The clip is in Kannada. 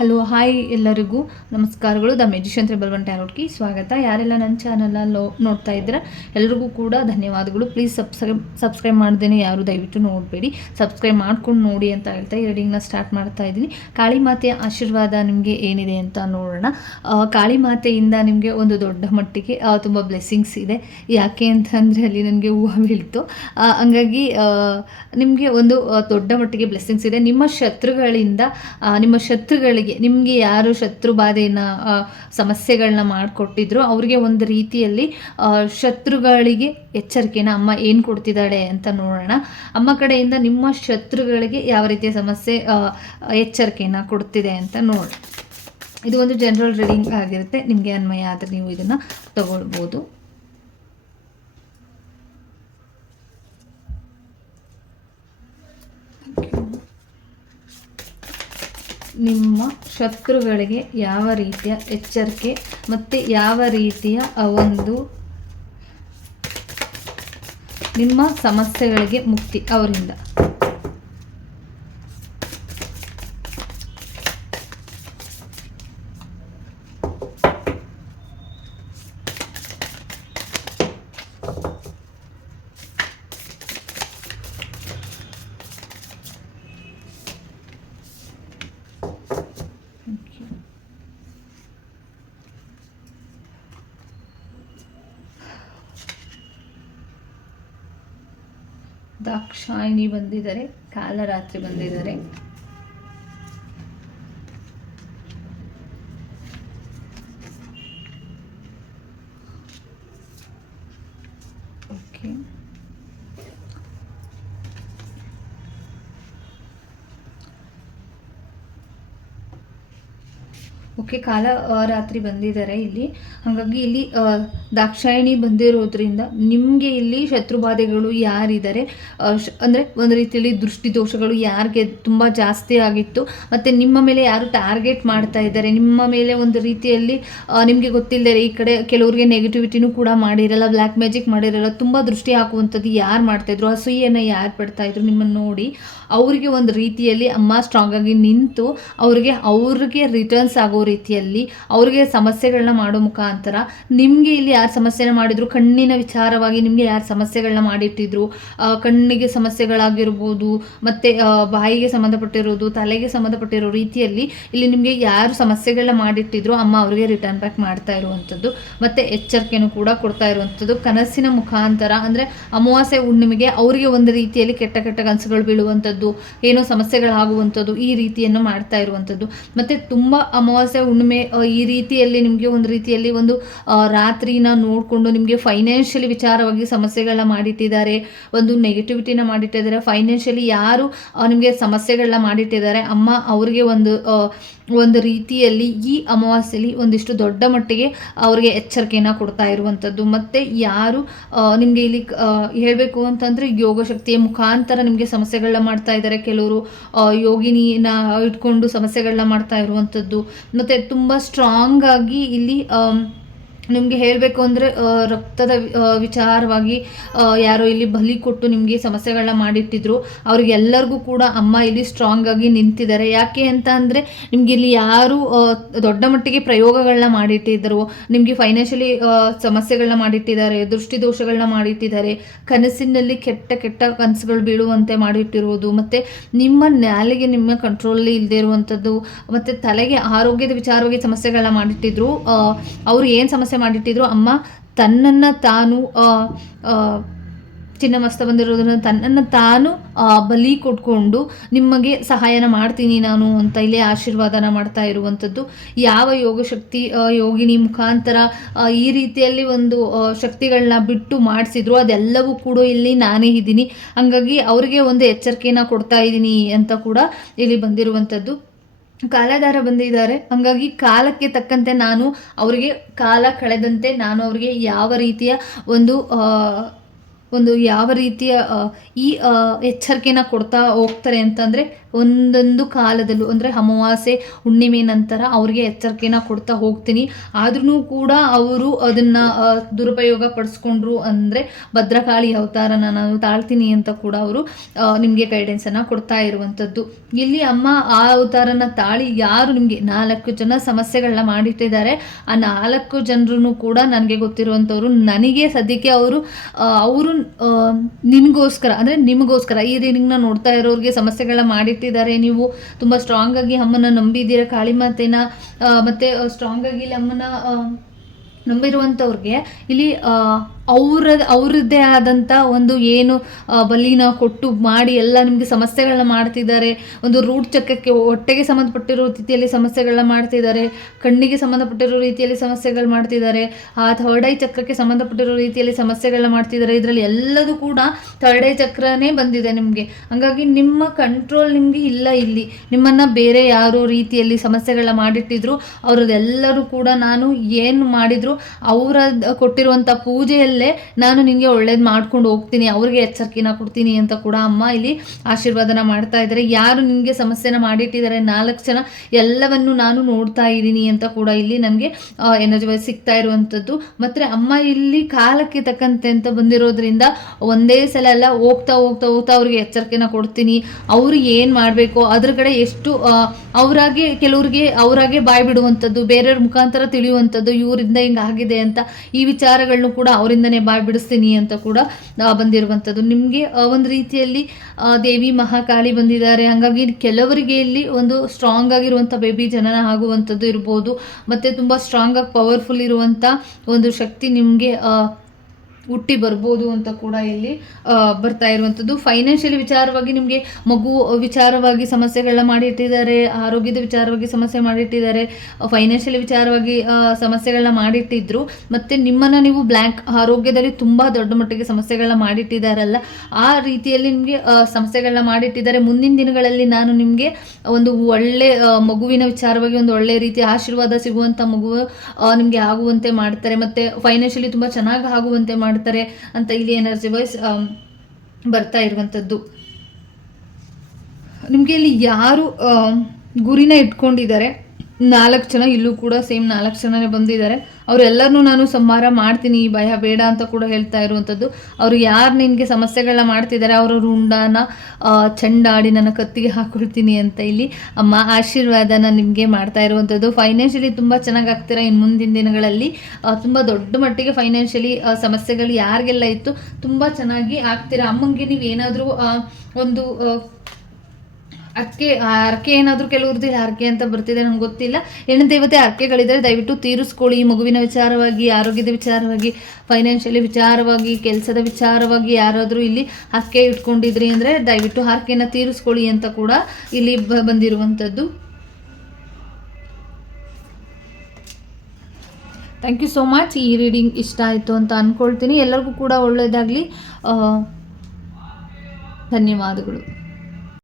ಹಲೋ ಹಾಯ್ ಎಲ್ಲರಿಗೂ ನಮಸ್ಕಾರಗಳು. ದ ಮೆಜಿಷಿಯನ್ ತ್ರಿಬಲ್ ಒನ್ ಟ್ಯಾರೋಟ್ಗೆ ಸ್ವಾಗತ. ಯಾರೆಲ್ಲ ನನ್ನ ಚಾನಲ್ ನೋಡ್ತಾ ಇದ್ದೀರಾ ಎಲ್ರಿಗೂ ಕೂಡ ಧನ್ಯವಾದಗಳು. ಪ್ಲೀಸ್ ಸಬ್ಸ್ಕ್ರೈಬ್ ಮಾಡ್ದೇನೆ ಯಾರು ದಯವಿಟ್ಟು ನೋಡಬೇಡಿ, ಸಬ್ಸ್ಕ್ರೈಬ್ ಮಾಡ್ಕೊಂಡು ನೋಡಿ ಅಂತ ಹೇಳ್ತಾ ಈ ರೀಡಿಂಗ್ನ ಸ್ಟಾರ್ಟ್ ಮಾಡ್ತಾ ಇದ್ದೀನಿ. ಕಾಳಿ ಮಾತೆಯ ಆಶೀರ್ವಾದ ನಿಮಗೆ ಏನಿದೆ ಅಂತ ನೋಡೋಣ. ಕಾಳಿ ಮಾತೆಯಿಂದ ನಿಮಗೆ ಒಂದು ದೊಡ್ಡ ಮಟ್ಟಿಗೆ ತುಂಬ ಬ್ಲೆಸ್ಸಿಂಗ್ಸ್ ಇದೆ. ಯಾಕೆ ಅಂತಂದರೆ ಅಲ್ಲಿ ನನಗೆ ಹೂವು ಬೀಳ್ತು, ಹಂಗಾಗಿ ನಿಮಗೆ ಒಂದು ದೊಡ್ಡ ಮಟ್ಟಿಗೆ ಬ್ಲೆಸ್ಸಿಂಗ್ಸ್ ಇದೆ. ನಿಮ್ಮ ಶತ್ರುಗಳಿಗೆ ನಿಮಗೆ ಯಾರು ಶತ್ರು ಬಾಧೆಯನ್ನು ಸಮಸ್ಯೆಗಳನ್ನ ಮಾಡಿಕೊಟ್ಟಿದ್ರು ಅವ್ರಿಗೆ ಒಂದು ರೀತಿಯಲ್ಲಿ ಶತ್ರುಗಳಿಗೆ ಎಚ್ಚರಿಕೆನ ಅಮ್ಮ ಏನು ಕೊಡ್ತಿದ್ದಾಳೆ ಅಂತ ನೋಡೋಣ. ಅಮ್ಮ ಕಡೆಯಿಂದ ನಿಮ್ಮ ಶತ್ರುಗಳಿಗೆ ಯಾವ ರೀತಿಯ ಸಮಸ್ಯೆ ಎಚ್ಚರಿಕೆಯನ್ನು ಕೊಡ್ತಿದೆ ಅಂತ ನೋಡೋಣ. ಇದು ಒಂದು ಜನರಲ್ ರೀಡಿಂಗ್ ಆಗಿರುತ್ತೆ, ನಿಮಗೆ ಅನ್ವಯ ಆದರೆ ನೀವು ಇದನ್ನು ತಗೊಳ್ಬೋದು. ನಿಮ್ಮ ಶತ್ರುಗಳಿಗೆ ಯಾವ ರೀತಿಯ ಎಚ್ಚರಿಕೆ ಮತ್ತು ಯಾವ ರೀತಿಯ ಒಂದು ನಿಮ್ಮ ಸಮಸ್ಯೆಗಳಿಗೆ ಮುಕ್ತಿ ಅವರಿಂದ. ದಾಕ್ಷಾಯಿಣಿ ಬಂದಿದ್ದಾರೆ, ಕಾಲರಾತ್ರಿ ಬಂದಿದ್ದಾರೆ, ಓಕೆ. ಓಕೆ, ರಾತ್ರಿ ಬಂದಿದ್ದಾರೆ ಇಲ್ಲಿ. ಹಾಗಾಗಿ ಇಲ್ಲಿ ದಾಕ್ಷಾಯಿಣಿ ಬಂದಿರೋದ್ರಿಂದ ನಿಮಗೆ ಇಲ್ಲಿ ಶತ್ರುಬಾಧೆಗಳು ಯಾರಿದ್ದಾರೆ ಅಂದರೆ ಒಂದು ರೀತಿಯಲ್ಲಿ ದೃಷ್ಟಿ ದೋಷಗಳು ಯಾರಿಗೆ ತುಂಬ ಜಾಸ್ತಿ ಆಗಿತ್ತು ಮತ್ತು ನಿಮ್ಮ ಮೇಲೆ ಯಾರು ಟಾರ್ಗೆಟ್ ಮಾಡ್ತಾ ಇದ್ದಾರೆ, ನಿಮ್ಮ ಮೇಲೆ ಒಂದು ರೀತಿಯಲ್ಲಿ ನಿಮಗೆ ಗೊತ್ತಿಲ್ಲದೆ ಈ ಕಡೆ ಕೆಲವ್ರಿಗೆ ನೆಗೆಟಿವಿಟಿನೂ ಕೂಡ ಮಾಡಿರಲ್ಲ, ಬ್ಲ್ಯಾಕ್ ಮ್ಯಾಜಿಕ್ ಮಾಡಿರಲ್ಲ, ತುಂಬ ದೃಷ್ಟಿ ಹಾಕುವಂಥದ್ದು ಯಾರು ಮಾಡ್ತಾಯಿದ್ರು, ಅಸೂಯೆಯನ್ನು ಯಾರು ಪಡ್ತಾಯಿದ್ರು ನಿಮ್ಮನ್ನು ನೋಡಿ, ಅವರಿಗೆ ಒಂದು ರೀತಿಯಲ್ಲಿ ಅಮ್ಮ ಸ್ಟ್ರಾಂಗ್ ಆಗಿ ನಿಂತು ಅವ್ರಿಗೆ ರಿಟರ್ನ್ಸ್ ಆಗೋ ರೀತಿಯಲ್ಲಿ ಅವ್ರಿಗೆ ಸಮಸ್ಯೆಗಳನ್ನ ಮಾಡೋ ಮುಖಾಂತರ ನಿಮಗೆ ಇಲ್ಲಿ ಯಾರು ಸಮಸ್ಯೆನ ಮಾಡಿದ್ರು, ಕಣ್ಣಿನ ವಿಚಾರವಾಗಿ ನಿಮಗೆ ಯಾರು ಸಮಸ್ಯೆಗಳನ್ನ ಮಾಡಿಟ್ಟಿದ್ರು, ಕಣ್ಣಿಗೆ ಸಮಸ್ಯೆಗಳಾಗಿರ್ಬೋದು ಮತ್ತು ಬಾಯಿಗೆ ಸಂಬಂಧಪಟ್ಟಿರೋದು, ತಲೆಗೆ ಸಂಬಂಧಪಟ್ಟಿರೋ ರೀತಿಯಲ್ಲಿ ಇಲ್ಲಿ ನಿಮಗೆ ಯಾರು ಸಮಸ್ಯೆಗಳನ್ನ ಮಾಡಿಟ್ಟಿದ್ರು ಅಮ್ಮ ಅವರಿಗೆ ರಿಟರ್ನ್ ಬ್ಯಾಕ್ ಮಾಡ್ತಾ ಇರುವಂಥದ್ದು ಮತ್ತು ಎಚ್ಚರಿಕೆನೂ ಕೂಡ ಕೊಡ್ತಾ ಇರುವಂಥದ್ದು. ಕನಸಿನ ಮುಖಾಂತರ ಅಂದರೆ ಅಮಾವಾಸ್ಯೆ ಹುಣ್ಣಿಮೆಗೆ ಅವರಿಗೆ ಒಂದು ರೀತಿಯಲ್ಲಿ ಕೆಟ್ಟ ಕನಸುಗಳು ಬೀಳುವಂಥದ್ದು, ಏನೋ ಸಮಸ್ಯೆಗಳಾಗುವಂಥದ್ದು, ಈ ರೀತಿಯನ್ನು ಮಾಡ್ತಾ ಇರುವಂಥದ್ದು. ಮತ್ತು ತುಂಬ ಅಮಾವಾಸ್ಯೆ ಹುಣ್ಣಿಮೆ ಈ ರೀತಿಯಲ್ಲಿ ನಿಮಗೆ ಒಂದು ರೀತಿಯಲ್ಲಿ ಒಂದು ರಾತ್ರಿನ ನೋಡಿಕೊಂಡು ನಿಮಗೆ ಫೈನಾನ್ಷಿಯಲಿ ವಿಚಾರವಾಗಿ ಸಮಸ್ಯೆಗಳನ್ನ ಮಾಡಿಟ್ಟಿದ್ದಾರೆ, ಒಂದು ನೆಗೆಟಿವಿಟಿನ ಮಾಡಿಟ್ಟಿದ್ದಾರೆ. ಫೈನಾನ್ಷಿಯಲಿ ಯಾರು ನಿಮಗೆ ಸಮಸ್ಯೆಗಳನ್ನ ಮಾಡಿಟ್ಟಿದ್ದಾರೆ ಅಮ್ಮ ಅವ್ರಿಗೆ ಒಂದು ರೀತಿಯಲ್ಲಿ ಈ ಅಮಾವಾಸ್ಯೆಯಲ್ಲಿ ಒಂದಿಷ್ಟು ದೊಡ್ಡ ಮಟ್ಟಿಗೆ ಅವರಿಗೆ ಎಚ್ಚರಿಕೆಯನ್ನು ಕೊಡ್ತಾ ಇರುವಂಥದ್ದು. ಮತ್ತು ಯಾರು ನಿಮಗೆ ಇಲ್ಲಿ ಹೇಳಬೇಕು ಅಂತಂದರೆ ಯೋಗ ಶಕ್ತಿಯ ಮುಖಾಂತರ ನಿಮಗೆ ಸಮಸ್ಯೆಗಳನ್ನ ಮಾಡ್ತಾ ಇದ್ದಾರೆ, ಕೆಲವರು ಯೋಗಿನಿನ ಇಟ್ಕೊಂಡು ಸಮಸ್ಯೆಗಳನ್ನ ಮಾಡ್ತಾ ಇರುವಂಥದ್ದು. ಮತ್ತು ತುಂಬ ಸ್ಟ್ರಾಂಗ್ ಆಗಿ ಇಲ್ಲಿ ನಿಮಗೆ ಹೇಳಬೇಕು ಅಂದರೆ ರಕ್ತದ ವಿಚಾರವಾಗಿ ಯಾರೋ ಇಲ್ಲಿ ಬಲಿ ಕೊಟ್ಟು ನಿಮಗೆ ಸಮಸ್ಯೆಗಳನ್ನ ಮಾಡಿಟ್ಟಿದ್ರು, ಅವ್ರಿಗೆಲ್ಲರಿಗೂ ಕೂಡ ಅಮ್ಮ ಇಲ್ಲಿ ಸ್ಟ್ರಾಂಗ್ ಆಗಿ ನಿಂತಿದ್ದಾರೆ. ಯಾಕೆ ಅಂತ ಅಂದರೆ ನಿಮಗೆ ಇಲ್ಲಿ ಯಾರು ದೊಡ್ಡ ಮಟ್ಟಿಗೆ ಪ್ರಯೋಗಗಳನ್ನ ಮಾಡಿಟ್ಟಿದ್ದರು, ನಿಮಗೆ ಫೈನಾನ್ಷಿಯಲಿ ಸಮಸ್ಯೆಗಳನ್ನ ಮಾಡಿಟ್ಟಿದ್ದಾರೆ, ದೃಷ್ಟಿ ದೋಷಗಳನ್ನ ಮಾಡಿಟ್ಟಿದ್ದಾರೆ, ಕನಸಿನಲ್ಲಿ ಕೆಟ್ಟ ಕನಸುಗಳು ಬೀಳುವಂತೆ ಮಾಡಿಟ್ಟಿರುವುದು, ಮತ್ತು ನಿಮ್ಮ ನಾಲಿಗೆ ನಿಮ್ಮ ಕಂಟ್ರೋಲಲ್ಲಿ ಇಲ್ಲದೆ ಇರುವಂಥದ್ದು, ಮತ್ತು ತಲೆಗೆ ಆರೋಗ್ಯದ ವಿಚಾರವಾಗಿ ಸಮಸ್ಯೆಗಳನ್ನ ಮಾಡಿಟ್ಟಿದ್ರು. ಅವರು ಏನು ಸಮಸ್ಯೆ ಮಾಡಿಟ್ಟಿದ್ರು ಅಮ್ಮ ತನ್ನನ್ನು ತಾನು ಚಿನ್ನಮಸ್ತ ಬಂದಿರೋದನ್ನು ತನ್ನನ್ನು ತಾನು ಬಲಿ ಕೊಟ್ಕೊಂಡು ನಿಮಗೆ ಸಹಾಯನ ಮಾಡ್ತೀನಿ ನಾನು ಅಂತ ಇಲ್ಲಿ ಆಶೀರ್ವಾದನ ಮಾಡ್ತಾ ಇರುವಂಥದ್ದು. ಯಾವ ಯೋಗಶಕ್ತಿ ಯೋಗಿನಿ ಮುಖಾಂತರ ಈ ರೀತಿಯಲ್ಲಿ ಒಂದು ಶಕ್ತಿಗಳನ್ನ ಬಿಟ್ಟು ಮಾಡಿಸಿದ್ರು ಅದೆಲ್ಲವೂ ಕೂಡ ಇಲ್ಲಿ ನಾನೇ ಇದ್ದೀನಿ, ಹಾಗಾಗಿ ಅವರಿಗೆ ಒಂದು ಎಚ್ಚರಿಕೆನ ಕೊಡ್ತಾ ಇದ್ದೀನಿ ಅಂತ ಕೂಡ ಇಲ್ಲಿ ಬಂದಿರುವಂಥದ್ದು. ಕಾಲಧಾರ ಬಂದಿದ್ದಾರೆ, ಹಾಗಾಗಿ ಕಾಲಕ್ಕೆ ತಕ್ಕಂತೆ ನಾನು ಅವರಿಗೆ ಕಾಲ ಕಳೆದಂತೆ ನಾನು ಅವರಿಗೆ ಯಾವ ರೀತಿಯ ಯಾವ ರೀತಿಯ ಈ ಎಚ್ಚರಿಕೆನ ಕೊಡ್ತಾ ಹೋಗ್ತಾರೆ ಅಂತಂದರೆ ಒಂದೊಂದು ಕಾಲದಲ್ಲೂ ಅಂದರೆ ಅಮಾವಾಸ್ಯೆ ಹುಣ್ಣಿಮೆ ನಂತರ ಅವ್ರಿಗೆ ಎಚ್ಚರಿಕೆನ ಕೊಡ್ತಾ ಹೋಗ್ತೀನಿ. ಆದ್ರೂ ಕೂಡ ಅವರು ಅದನ್ನು ದುರುಪಯೋಗ ಪಡಿಸ್ಕೊಂಡ್ರು ಅಂದರೆ ಭದ್ರಕಾಳಿ ಅವತಾರನ ನಾನು ತಾಳ್ತೀನಿ ಅಂತ ಕೂಡ ಅವರು ನಿಮಗೆ ಗೈಡೆನ್ಸನ್ನು ಕೊಡ್ತಾ ಇರುವಂಥದ್ದು. ಇಲ್ಲಿ ಅಮ್ಮ ಆ ಅವತಾರನ ತಾಳಿ ಯಾರು ನಿಮಗೆ 4 ಜನ ಸಮಸ್ಯೆಗಳನ್ನ ಮಾಡಿಟ್ಟಿದ್ದಾರೆ, ಆ 4 ಜನರು ಕೂಡ ನನಗೆ ಗೊತ್ತಿರುವಂಥವ್ರು. ನನಗೆ ಸದ್ಯಕ್ಕೆ ಅವರು ನಿಮಗೋಸ್ಕರ ಈ ರೀಡಿಂಗ್ನ ನೋಡ್ತಾ ಇರೋರಿಗೆ ಸಮಸ್ಯೆಗಳನ್ನ ಮಾಡಿಟ್ಟಿದ್ದಾರೆ. ನೀವು ತುಂಬ ಸ್ಟ್ರಾಂಗ್ ಆಗಿ ಅಮ್ಮನ ನಂಬಿದ್ದೀರ, ಕಾಳಿ ಮಾತೆನ, ಮತ್ತು ಸ್ಟ್ರಾಂಗ್ ಆಗಿ ಇಲ್ಲಿ ಅಮ್ಮನ ನಂಬಿರುವಂಥವ್ರಿಗೆ ಇಲ್ಲಿ ಅವ್ರದ್ದೇ ಆದಂಥ ಒಂದು ಏನು ಬಲಿನ ಕೊಟ್ಟು ಮಾಡಿ ಎಲ್ಲ ನಿಮಗೆ ಸಮಸ್ಯೆಗಳನ್ನ ಮಾಡ್ತಿದ್ದಾರೆ. ಒಂದು ರೂಟ್ ಚಕ್ರಕ್ಕೆ, ಹೊಟ್ಟೆಗೆ ಸಂಬಂಧಪಟ್ಟಿರೋ ರೀತಿಯಲ್ಲಿ ಸಮಸ್ಯೆಗಳನ್ನ ಮಾಡ್ತಿದ್ದಾರೆ, ಕಣ್ಣಿಗೆ ಸಂಬಂಧಪಟ್ಟಿರೋ ರೀತಿಯಲ್ಲಿ ಸಮಸ್ಯೆಗಳು ಮಾಡ್ತಿದ್ದಾರೆ, ಆ ಥರ್ಡ್ ಐ ಚಕ್ರಕ್ಕೆ ಸಂಬಂಧಪಟ್ಟಿರೋ ರೀತಿಯಲ್ಲಿ ಸಮಸ್ಯೆಗಳನ್ನ ಮಾಡ್ತಿದ್ದಾರೆ. ಇದರಲ್ಲಿ ಎಲ್ಲದೂ ಕೂಡ ಥರ್ಡ್ ಐ ಚಕ್ರನೇ ಬಂದಿದೆ ನಿಮಗೆ. ಹಾಗಾಗಿ ನಿಮ್ಮ ಕಂಟ್ರೋಲ್ ನಿಮಗೆ ಇಲ್ಲ. ಇಲ್ಲಿ ನಿಮ್ಮನ್ನು ಬೇರೆ ಯಾರೋ ರೀತಿಯಲ್ಲಿ ಸಮಸ್ಯೆಗಳನ್ನ ಮಾಡಿಟ್ಟಿದ್ರು, ಅವರದೆಲ್ಲರೂ ಕೂಡ ನಾನು ಏನು ಮಾಡಿದ್ರು ಅವರ ಕೊಟ್ಟಿರುವಂಥ ಪೂಜೆಯಲ್ಲಿ ನಾನು ನಿನಗೆ ಒಳ್ಳೇದು ಮಾಡ್ಕೊಂಡು ಹೋಗ್ತೀನಿ, ಅವ್ರಿಗೆ ಎಚ್ಚರಿಕೆನ ಕೊಡ್ತೀನಿ ಅಂತ ಕೂಡ ಅಮ್ಮ ಇಲ್ಲಿ ಆಶೀರ್ವಾದನ ಮಾಡ್ತಾ ಇದ್ದಾರೆ. ಯಾರು ನಿನಗೆ ಸಮಸ್ಯೆನ ಮಾಡಿಟ್ಟಿದ್ದಾರೆ 4 ಜನ, ಎಲ್ಲವನ್ನು ನಾನು ನೋಡ್ತಾ ಇದ್ದೀನಿ ಅಂತ ಕೂಡ ಇಲ್ಲಿ ನನಗೆ ಎನರ್ಜಿ ವೈಸ್ ಸಿಗ್ತಾ ಇರುವಂಥದ್ದು. ಮತ್ತು ಅಮ್ಮ ಇಲ್ಲಿ ಕಾಲಕ್ಕೆ ತಕ್ಕಂತೆ ಅಂತ ಬಂದಿರೋದ್ರಿಂದ ಒಂದೇ ಸಲ ಎಲ್ಲ ಹೋಗ್ತಾ ಅವ್ರಿಗೆ ಎಚ್ಚರಿಕೆನ ಕೊಡ್ತೀನಿ. ಅವರು ಏನು ಮಾಡಬೇಕು ಅದ್ರ ಕಡೆ ಎಷ್ಟು ಅವರಾಗೆ ಬಾಯ್ ಬಿಡುವಂಥದ್ದು, ಬೇರೆಯವ್ರ ಮುಖಾಂತರ ತಿಳಿಯುವಂಥದ್ದು, ಇವರಿಂದ ಹಿಂಗಾಗಿದೆ ಅಂತ ಈ ವಿಚಾರಗಳನ್ನು ಕೂಡ ಅವರಿಂದನೇ ಬಾಯ್ ಬಿಡಿಸ್ತೀನಿ ಅಂತ ಕೂಡ ಬಂದಿರುವಂಥದ್ದು. ನಿಮಗೆ ಒಂದು ರೀತಿಯಲ್ಲಿ ದೇವಿ ಮಹಾಕಾಳಿ ಬಂದಿದ್ದಾರೆ. ಹಾಗಾಗಿ ಕೆಲವರಿಗೆ ಇಲ್ಲಿ ಒಂದು ಸ್ಟ್ರಾಂಗ್ ಆಗಿರುವಂಥ ಬೇಬಿ ಜನನ ಆಗುವಂಥದ್ದು ಇರ್ಬೋದು, ಮತ್ತು ತುಂಬ ಸ್ಟ್ರಾಂಗ್ ಆಗಿ ಪವರ್ಫುಲ್ ಇರುವಂಥ ಒಂದು ಶಕ್ತಿ ನಿಮಗೆ ಹುಟ್ಟಿ ಬರ್ಬೋದು ಅಂತ ಕೂಡ ಇಲ್ಲಿ ಬರ್ತಾ ಇರುವಂಥದ್ದು. ಫೈನಾನ್ಷಿಯಲಿ ವಿಚಾರವಾಗಿ ನಿಮಗೆ ಮಗು ವಿಚಾರವಾಗಿ ಸಮಸ್ಯೆಗಳನ್ನ ಮಾಡಿಟ್ಟಿದ್ದಾರೆ, ಆರೋಗ್ಯದ ವಿಚಾರವಾಗಿ ಸಮಸ್ಯೆ ಮಾಡಿಟ್ಟಿದ್ದಾರೆ, ಫೈನಾನ್ಷಿಯಲಿ ವಿಚಾರವಾಗಿ ಸಮಸ್ಯೆಗಳನ್ನ ಮಾಡಿಟ್ಟಿದ್ರು, ಮತ್ತು ನಿಮ್ಮನ್ನು ನೀವು ಬ್ಲ್ಯಾಂಕ್ ಆರೋಗ್ಯದಲ್ಲಿ ತುಂಬ ದೊಡ್ಡ ಮಟ್ಟಿಗೆ ಸಮಸ್ಯೆಗಳನ್ನ ಮಾಡಿಟ್ಟಿದ್ದಾರಲ್ಲ, ಆ ರೀತಿಯಲ್ಲಿ ನಿಮಗೆ ಸಮಸ್ಯೆಗಳನ್ನ ಮಾಡಿಟ್ಟಿದ್ದಾರೆ. ಮುಂದಿನ ದಿನಗಳಲ್ಲಿ ನಾನು ನಿಮಗೆ ಒಂದು ಒಳ್ಳೆ ಮಗುವಿನ ವಿಚಾರವಾಗಿ ಒಂದು ಒಳ್ಳೆ ರೀತಿಯ ಆಶೀರ್ವಾದ ಸಿಗುವಂಥ ಮಗು ನಿಮಗೆ ಆಗುವಂತೆ ಮಾಡ್ತಾರೆ, ಮತ್ತು ಫೈನಾನ್ಷಿಯಲಿ ತುಂಬ ಚೆನ್ನಾಗಿ ಆಗುವಂತೆ ಮಾಡ್ತಾರೆ ಅಂತ ಇಲ್ಲಿ ಎನರ್ಜಿ ವೈಸ್ ಬರ್ತಾ ಇರುವಂಥದ್ದು. ನಿಮಗೆ ಇಲ್ಲಿ ಯಾರು ಗುರಿನ ಇಟ್ಕೊಂಡಿದ್ದಾರೆ 4 ಜನ, ಇಲ್ಲೂ ಕೂಡ ಸೇಮ್ 4 ಜನನೇ ಬಂದಿದ್ದಾರೆ. ಅವರೆಲ್ಲರನ್ನೂ ನಾನು ಸಂಹಾರ ಮಾಡ್ತೀನಿ, ಭಯ ಬೇಡ ಅಂತ ಕೂಡ ಹೇಳ್ತಾ ಇರುವಂಥದ್ದು. ಅವರು ಯಾರು ನಿನಗೆ ಸಮಸ್ಯೆಗಳನ್ನ ಮಾಡ್ತಿದ್ದಾರೆ ಅವರ ರುಂಡನ ಚಂಡಾಡಿ ನನ್ನ ಕತ್ತಿಗೆ ಹಾಕೊಳ್ತೀನಿ ಅಂತ ಇಲ್ಲಿ ಅಮ್ಮ ಆಶೀರ್ವಾದನ ನಿಮಗೆ ಮಾಡ್ತಾ ಇರುವಂಥದ್ದು. ಫೈನಾನ್ಷಿಯಲಿ ತುಂಬ ಚೆನ್ನಾಗಿ ಆಗ್ತೀರಾ. ಇನ್ನು ಮುಂದಿನ ದಿನಗಳಲ್ಲಿ ತುಂಬ ದೊಡ್ಡ ಮಟ್ಟಿಗೆ ಫೈನಾನ್ಷಿಯಲಿ ಸಮಸ್ಯೆಗಳು ಯಾರಿಗೆಲ್ಲ ಇತ್ತು ತುಂಬ ಚೆನ್ನಾಗಿ ಆಗ್ತೀರಾ. ಅಮ್ಮಂಗೆ ನೀವು ಏನಾದರೂ ಒಂದು ಹರಕೆ ಏನಾದರೂ ಕೆಲವ್ರದ್ದು ಹರಕೆ ಅಂತ ಬರ್ತಿದೆ, ನಂಗೆ ಗೊತ್ತಿಲ್ಲ. ಹೆಣ್ಣು ದೇವತೆ ಹರಕೆಗಳಿದ್ರೆ ದಯವಿಟ್ಟು ತೀರಿಸ್ಕೊಳ್ಳಿ. ಮಗುವಿನ ವಿಚಾರವಾಗಿ, ಆರೋಗ್ಯದ ವಿಚಾರವಾಗಿ, ಫೈನಾನ್ಷಿಯಲಿ ವಿಚಾರವಾಗಿ, ಕೆಲಸದ ವಿಚಾರವಾಗಿ ಯಾರಾದರೂ ಇಲ್ಲಿ ಹರಕೆ ಇಟ್ಕೊಂಡಿದ್ರಿ ಅಂದರೆ ದಯವಿಟ್ಟು ಹರಕೆನ ತೀರಿಸ್ಕೊಳ್ಳಿ ಅಂತ ಕೂಡ ಇಲ್ಲಿ ಬಂದಿರುವಂಥದ್ದು. Thank you so much. ಈ ರೀಡಿಂಗ್ ಇಷ್ಟ ಆಯಿತು ಅಂತ ಅಂದ್ಕೊಳ್ತೀನಿ. ಎಲ್ಲರಿಗೂ ಕೂಡ ಒಳ್ಳೆಯದಾಗಲಿ. ಧನ್ಯವಾದಗಳು.